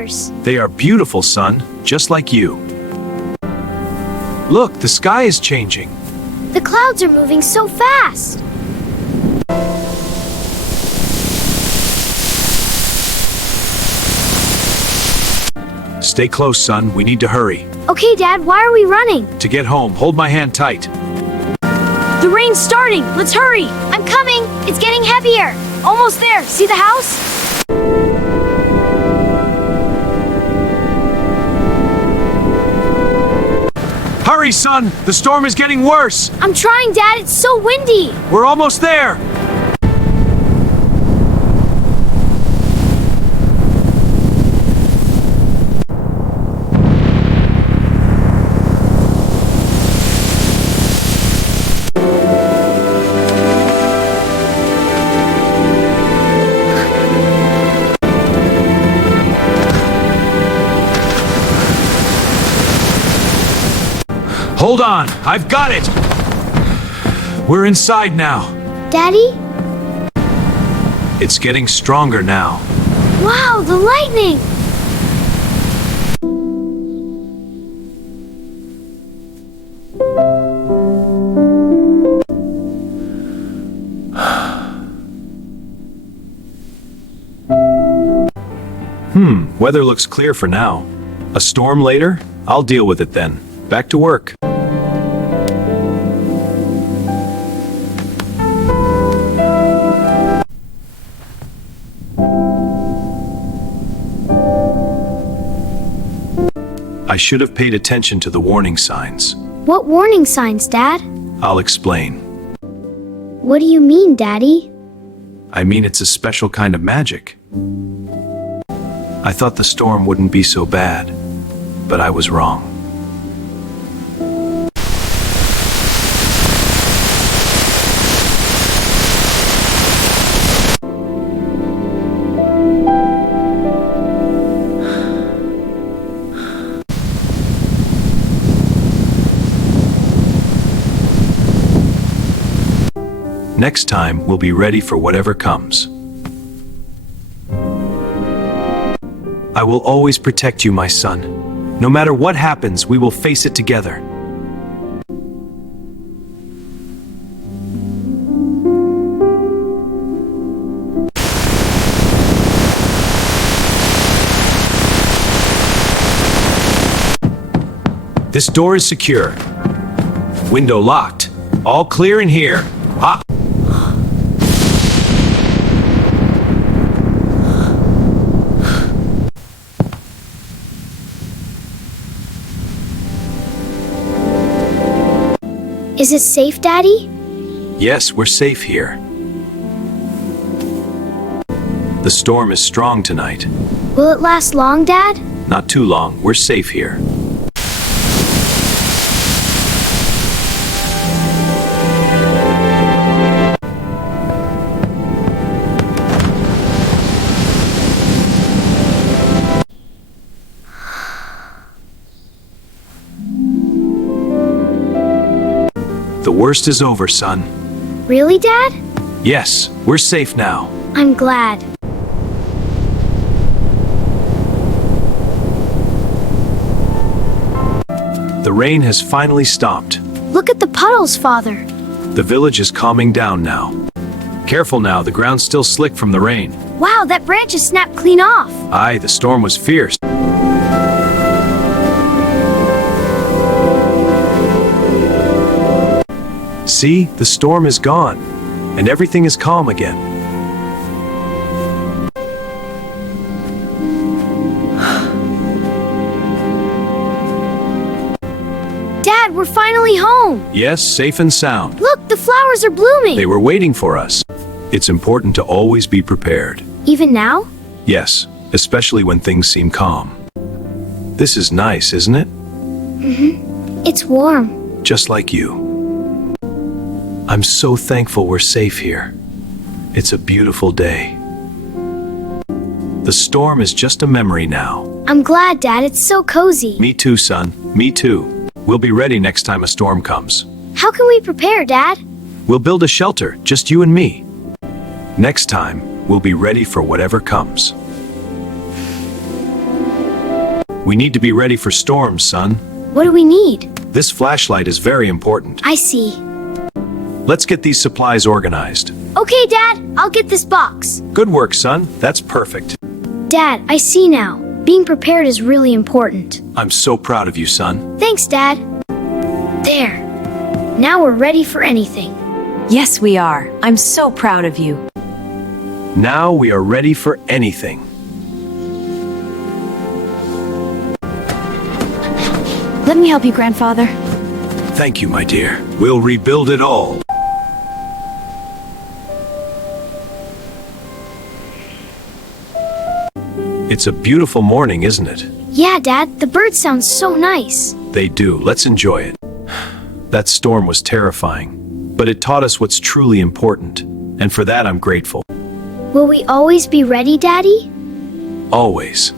flowers. They are beautiful, son, just like you. Look, the sky is changing. The clouds are moving so fast. Stay close, son. We need to hurry. Okay, Dad, why are we running? To get home, hold my hand tight. The rain's starting. Let's hurry. I'm coming. It's getting heavier. Almost there. See the house? Hurry, son! The storm is getting worse! I'm trying, Dad. It's so windy. We're almost there! Hold on, I've got it! We're inside now. Daddy? It's getting stronger now. Wow, the lightning! Weather looks clear for now. A storm later? I'll deal with it then. Back to work. I should have paid attention to the warning signs. What warning signs, Dad? I'll explain. What do you mean, Daddy? I mean, it's a special kind of magic. I thought the storm wouldn't be so bad, but I was wrong. Next time, we'll be ready for whatever comes. I will always protect you, my son. No matter what happens, we will face it together. This door is secure. Window locked. All clear in here. Ah! Is it safe, Daddy? Yes, we're safe here. The storm is strong tonight. Will it last long, Dad? Not too long. We're safe here. The worst is over, son. Really, Dad? Yes, we're safe now. I'm glad. The rain has finally stopped. Look at the puddles, Father. The village is calming down now. Careful now, the ground's still slick from the rain. Wow, that branch has snapped clean off. Aye, the storm was fierce. See, the storm is gone, and everything is calm again. Dad, we're finally home. Yes, safe and sound. Look, the flowers are blooming. They were waiting for us. It's important to always be prepared. Even now? Yes, especially when things seem calm. This is nice, isn't it? It's warm. Just like you. I'm so thankful we're safe here. It's a beautiful day. The storm is just a memory now. I'm glad, Dad. It's so cozy. Me too, son. Me too. We'll be ready next time a storm comes. How can we prepare, Dad? We'll build a shelter, just you and me. Next time, we'll be ready for whatever comes. We need to be ready for storms, son. What do we need? This flashlight is very important. I see. Let's get these supplies organized. Okay, Dad, I'll get this box. Good work, son. That's perfect. Dad, I see now. Being prepared is really important. I'm so proud of you, son. Thanks, Dad. There. Now we're ready for anything. Yes, we are. I'm so proud of you. Now we are ready for anything. Let me help you, Grandfather. Thank you, my dear. We'll rebuild it all. It's a beautiful morning, isn't it? Yeah, Dad, the birds sound so nice. They do. Let's enjoy it. That storm was terrifying, but it taught us what's truly important, and for that I'm grateful. Will we always be ready, Daddy? Always.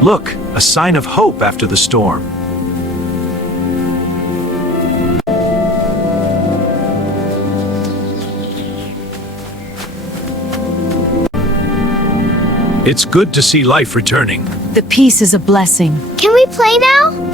Look, a sign of hope after the storm. It's good to see life returning. The peace is a blessing. Can we play now?